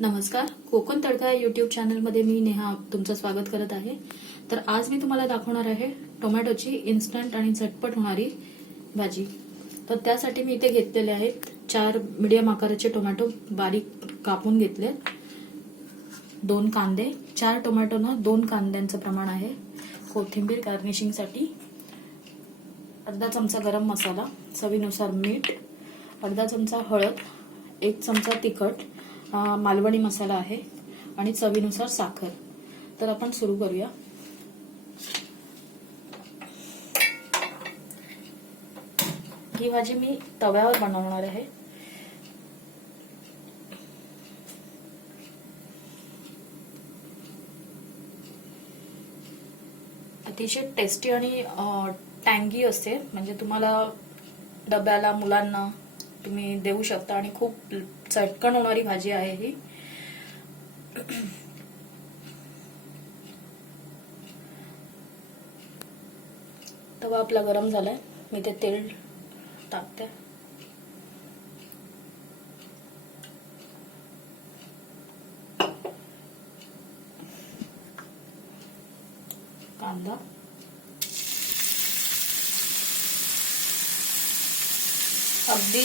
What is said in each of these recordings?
नमस्कार, कोकण तडका यूट्यूब चॅनलमध्ये मी नेहा तुमचं स्वागत करत आहे। तर आज मी तुम्हाला दाखवणार आहे टोमॅटोची इन्स्टंट आणि झटपट होणारी भाजी। तर त्यासाठी मी इथे घेतलेले आहेत 4 मीडियम आकाराचे टोमॅटो बारीक कापून घेतले, 2 कांदे, 4 टोमॅटोना 2 कांद्यांचं प्रमाण आहे, कोथिंबीर गार्निशिंगसाठी, अर्धा चमचा गरम मसाला, चवीनुसार मीठ, अर्धा चमचा हळद, 1 चमचा तिखट, मालवणी मसाला आहे आणि चवीनुसार साखर। तर आपण सुरू करूया। ही भाजी मी तव्यावर बनवणार आहे। अतिशय टेस्टी आणि टँगी असते, म्हणजे तुम्हाला डब्याला मुलांना तुम्ही देऊ शकता आणि खूप चटकन होणारी भाजी आहे ही। तवा आपला गरम झालाय, मी ते तेल टाकते। कांदा, अगदी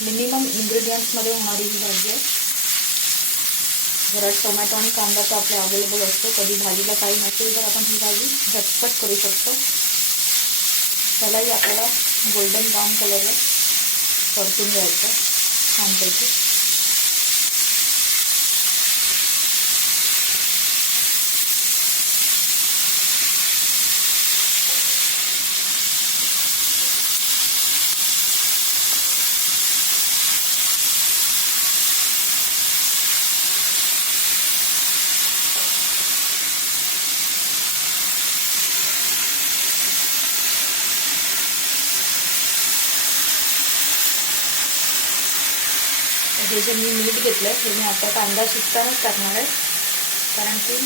मिनिमम इंग्रेडियंट्स मध्ये होणारी ही भाजी आहे। घरात टोमॅटो आणि कांदा तर आपल्या अवेलेबल असतो, कधी भाजीला काही नसेल तर आपण ही भाजी झटपट करू शकतो। त्यालाही आपल्याला गोल्डन ब्राऊन कलरवर परतून घ्यायचं छानपैकी। हे जे मी मीठ घेतलंय हे मी आता कांदा शिजतानाच टाकणार आहे, कारण की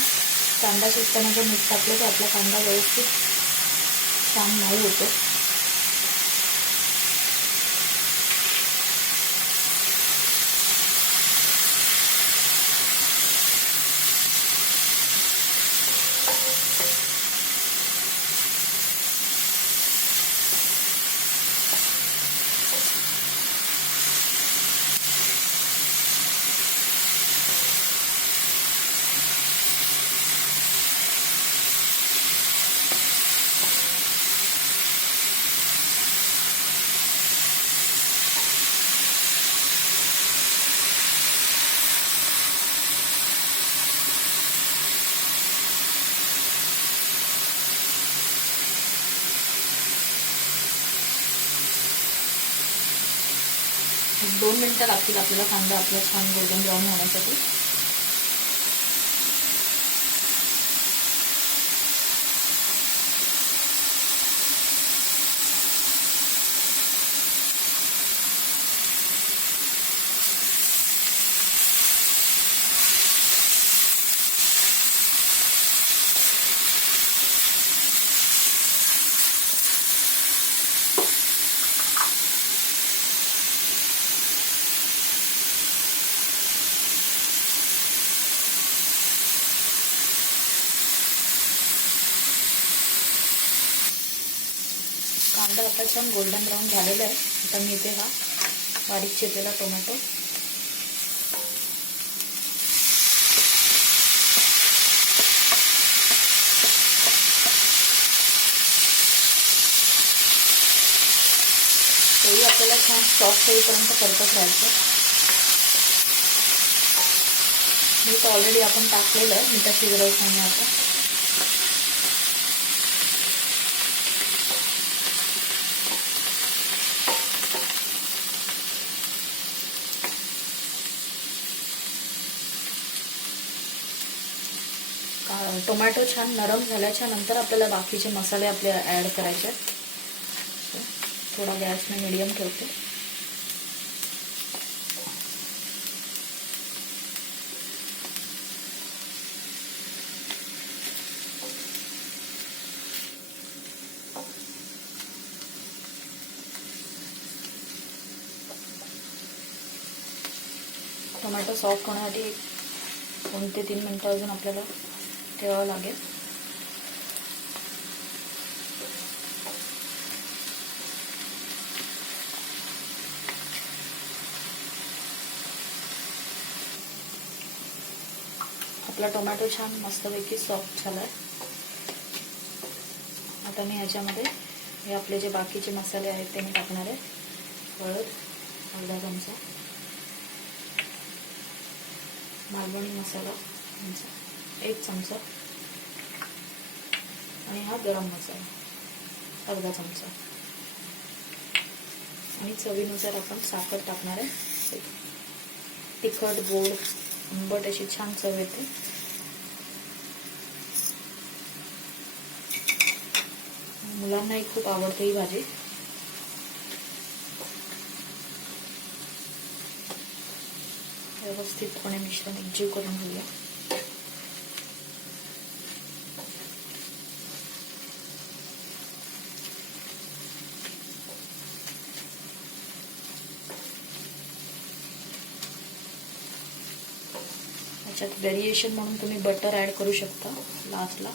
कांदा शिजताना जर मीठ टाकलं तर आपला कांदा व्यवस्थित छान मऊ होतो। एक 2 मिनिटं लागतील आपल्याला कांदा आपला छान गोल्डन ब्राऊन होण्यासाठी। कांदा आता छान गोल्डन ब्राऊन झालेला आहे। आता मी इथे हा बारीक चिरलेला टोमॅटो तोही आपल्याला छान सॉफ्ट होईपर्यंत परतत राहायचं। मीठ ऑलरेडी आपण टाकलेलं आहे, मिठाची गरज नाही आता। टोमॅटो छान नरम झाल्याच्या नंतर आपल्याला बाकीचे मसाले आपले ऍड करायचे आहेत। थोडा गॅस मी मीडियम ठेवते। टोमॅटो सॉफ्ट होण्यासाठी 2 ते 3 मिनिटं अजून आपल्याला ठेवावं लागेल. आपला टोमॅटो छान मस्तपैकी सॉफ्ट झालाय. आता मी ह्याच्यामध्ये हे आपले जे बाकीचे मसाले आहेत ते मी टाकणार आहे. हळद अर्धा चमचा, मालवणी मसाला 1 चमचा आणि हा गरम मसाला अर्धा चमचा आणि चवीनुसार आपण साखर टाकणार आहे. तिखट गोड आंबट अशी छान चव येते. मुलांनाही खूप आवडते ही भाजी. व्यवस्थितपणे मिश्रण एकजीव करून घेऊया. याच्यात व्हेरिएशन म्हणून तुम्ही बटर ऍड करू शकता लास्टला.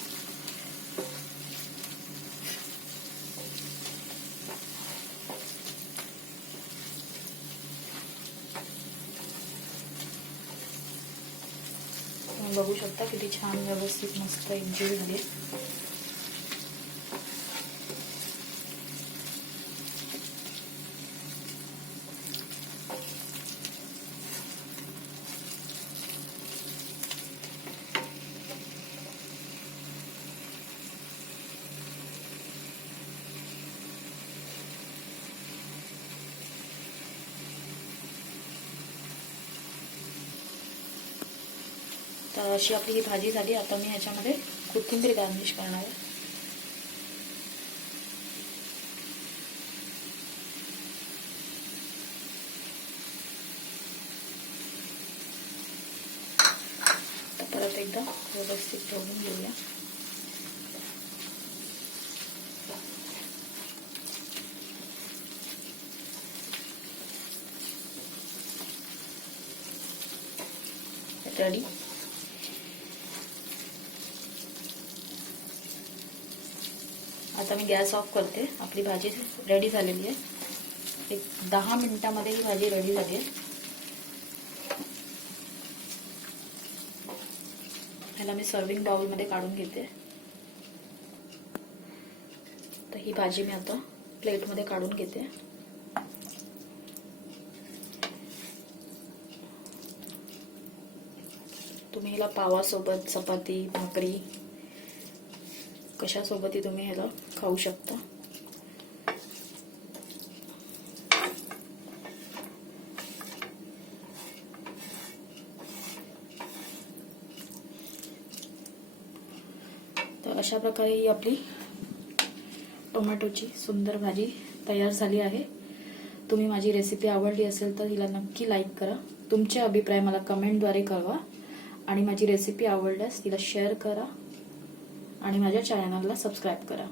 बघू शकता किती छान व्यवस्थित मस्त एकजीव झाली. तर अशी आपली ही भाजी झाली. आता मी ह्याच्यामध्ये कोथिंबीर गार्निश करणार आहे. तर परत एकदा व्यवस्थित ठेवून घेऊया. रेडी. आता मी गॅस ऑफ करते. आपली भाजी रेडी झालेली आहे. एक 10 मिनिटांमध्ये ही भाजी रेडी झाली आहे. ह्याला मी सर्विंग बाउलमध्ये काढून घेते. तर ही भाजी मी आता प्लेटमध्ये काढून घेते. तुम्ही ह्याला पावासोबत, चपाती, भाकरी कशासोबतही तुम्ही ह्याला खाऊ शकता. तर अशा प्रकारे ही आपली टोमॅटोची सुंदर भाजी तयार झाली आहे. तुम्ही माझी रेसिपी आवडली असेल तर हिला नक्की लाईक करा. तुमचे अभिप्राय मला कमेंटद्वारे कळवा आणि माझी रेसिपी आवडल्यास तिला शेअर करा आणि माझ्या चॅनलला सबस्क्राईब करा.